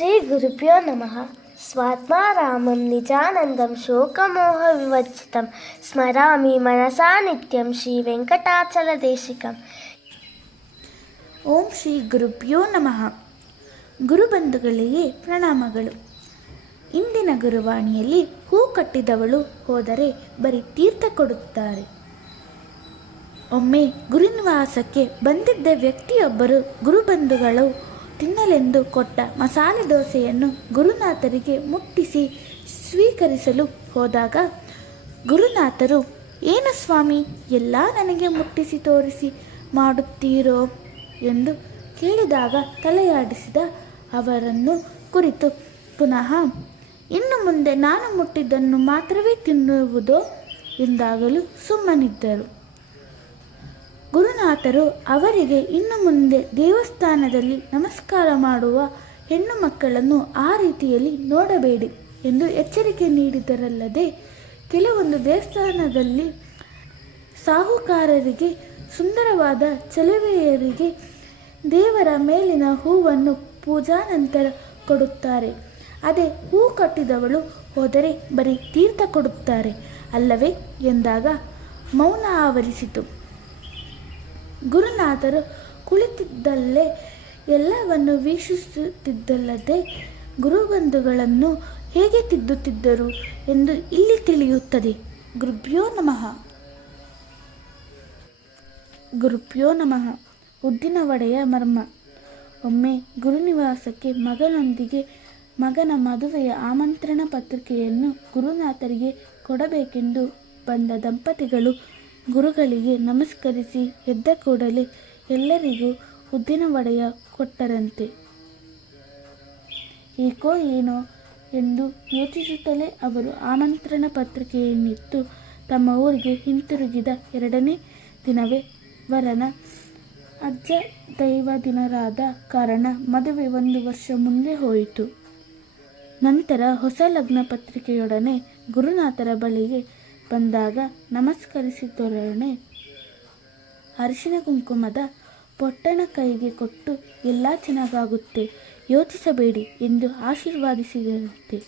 ಶ್ರೀ ಗುರುಭ್ಯೋ ನಮಃ. ಸ್ವಾತ್ಮಾರಾಮಂ ನಿಜಾನಂದಂ ಶೋಕಮೋಹ ವಿವರ್ಜಿತಂ ಸ್ಮರಾಮಿ ಮನಸಾ ನಿತ್ಯಂ ಶ್ರೀ ವೆಂಕಟಾಚಲದೇಶಿಕಂ. ಓಂ ಶ್ರೀ ಗುರುಭ್ಯೋ ನಮಃ. ಗುರುಬಂಧುಗಳಿಗೆ ಪ್ರಣಾಮಗಳು. ಇಂದಿನ ಗುರುವಾಣಿಯಲ್ಲಿ ಹೂ ಕಟ್ಟಿದವಳು ಹೋದರೆ ಬರೀ ತೀರ್ಥ ಕೊಡುತ್ತಾರೆ. ಒಮ್ಮೆ ಗುರುನಿವಾಸಕ್ಕೆ ಬಂದಿದ್ದ ವ್ಯಕ್ತಿಯೊಬ್ಬರು ಗುರುಬಂಧುಗಳು ತಿನ್ನಲೆಂದು ಕೊಟ್ಟ ಮಸಾಲೆ ದೋಸೆಯನ್ನು ಗುರುನಾಥರಿಗೆ ಮುಟ್ಟಿಸಿ ಸ್ವೀಕರಿಸಲು ಹೋದಾಗ ಗುರುನಾಥರು, ಏನು ಸ್ವಾಮಿ, ಎಲ್ಲ ನನಗೆ ಮುಟ್ಟಿಸಿ ತೋರಿಸಿ ಮಾಡುತ್ತೀರೋ ಎಂದು ಕೇಳಿದಾಗ ತಲೆಯಾಡಿಸಿದ ಅವರನ್ನು ಕುರಿತು ಪುನಃ, ಇನ್ನು ಮುಂದೆ ನಾನು ಮುಟ್ಟಿದ್ದನ್ನು ಮಾತ್ರವೇ ತಿನ್ನುವುದೋ ಎಂದಾಗಲೂ ಸುಮ್ಮನಿದ್ದರು. ಗುರುನಾಥರು ಅವರಿಗೆ ಇನ್ನು ಮುಂದೆ ದೇವಸ್ಥಾನದಲ್ಲಿ ನಮಸ್ಕಾರ ಮಾಡುವ ಹೆಣ್ಣು ಮಕ್ಕಳನ್ನು ಆ ರೀತಿಯಲ್ಲಿ ನೋಡಬೇಡಿ ಎಂದು ಎಚ್ಚರಿಕೆ ನೀಡಿದರಲ್ಲದೆ, ಕೆಲವೊಂದು ದೇವಸ್ಥಾನದಲ್ಲಿ ಸಾಹುಕಾರರಿಗೆ, ಸುಂದರವಾದ ಚೆಲುವೆಯರಿಗೆ ದೇವರ ಮೇಲಿನ ಹೂವನ್ನು ಪೂಜಾ ನಂತರ ಕೊಡುತ್ತಾರೆ. ಅದೇ ಹೂ ಕಟ್ಟಿದವಳು ಹೋದರೆ ಬರೀ ತೀರ್ಥ ಕೊಡುತ್ತಾರೆ ಅಲ್ಲವೇ ಎಂದಾಗ ಮೌನ ಆವರಿಸಿತು. ಗುರುನಾಥರು ಕುಳಿತಿದ್ದಲ್ಲೇ ಎಲ್ಲವನ್ನು ವೀಕ್ಷಿಸುತ್ತಿದ್ದಲ್ಲದೆ ಗುರುಬಂಧುಗಳನ್ನು ಹೇಗೆ ತಿದ್ದುತ್ತಿದ್ದರು ಎಂದು ಇಲ್ಲಿ ತಿಳಿಯುತ್ತದೆ. ಗುರುಭ್ಯೋ ನಮಃ. ಗುರುಭ್ಯೋ ನಮಃ. ಉದ್ದಿನ ವಡೆಯ ಮರ್ಮ. ಒಮ್ಮೆ ಗುರುನಿವಾಸಕ್ಕೆ ಮಗನೊಂದಿಗೆ ಮಗನ ಮದುವೆಯ ಆಮಂತ್ರಣ ಪತ್ರಿಕೆಯನ್ನು ಗುರುನಾಥರಿಗೆ ಕೊಡಬೇಕೆಂದು ಬಂದ ದಂಪತಿಗಳು ಗುರುಗಳಿಗೆ ನಮಸ್ಕರಿಸಿ ಎದ್ದ ಕೂಡಲೇ ಎಲ್ಲರಿಗೂ ಉದ್ದಿನ ವಡೆಯ ಕೊಟ್ಟರಂತೆ. ಏಕೋ ಏನೋ ಎಂದು ಯೋಚಿಸುತ್ತಲೇ ಅವರು ಆಮಂತ್ರಣ ಪತ್ರಿಕೆಯನ್ನಿತ್ತು ತಮ್ಮ ಊರಿಗೆ ಹಿಂತಿರುಗಿದ 2ನೇ ದಿನವೇ ವರನ ಅಜ್ಜ ದೈವ ದಿನರಾದ ಕಾರಣ ಮದುವೆ 1 ವರ್ಷ ಮುಂದೆ ಹೋಯಿತು. ನಂತರ ಹೊಸ ಲಗ್ನ ಪತ್ರಿಕೆಯೊಡನೆ ಗುರುನಾಥರ ಬಳಿಗೆ ಬಂದಾಗ ನಮಸ್ಕರಿಸಿದೊಡನೆ ಅರಿಶಿನ ಕುಂಕುಮದ ಪೊಟ್ಟಣ ಕೈಗೆ ಕೊಟ್ಟು, ಎಲ್ಲ ಚೆನ್ನಾಗಾಗುತ್ತೆ, ಯೋಚಿಸಬೇಡಿ ಎಂದು ಆಶೀರ್ವಾದಿಸಿದಂತೆ.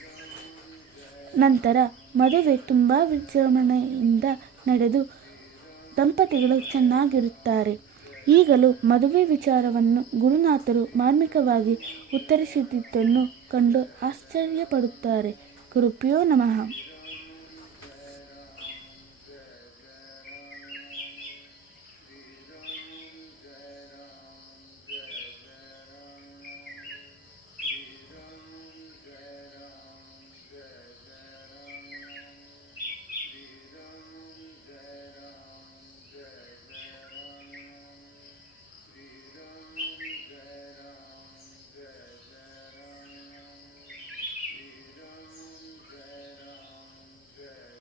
ನಂತರ ಮದುವೆ ತುಂಬ ವಿಜೃಂಭಣೆಯಿಂದ ನಡೆದು ದಂಪತಿಗಳು ಚೆನ್ನಾಗಿರುತ್ತಾರೆ. ಈಗಲೂ ಮದುವೆ ವಿಚಾರವನ್ನು ಗುರುನಾಥರು ಮಾರ್ಮಿಕವಾಗಿ ಉತ್ತರಿಸಿದ್ದನ್ನು ಕಂಡು ಆಶ್ಚರ್ಯಪಡುತ್ತಾರೆ. ಗುರುಭ್ಯೋ ನಮಃ.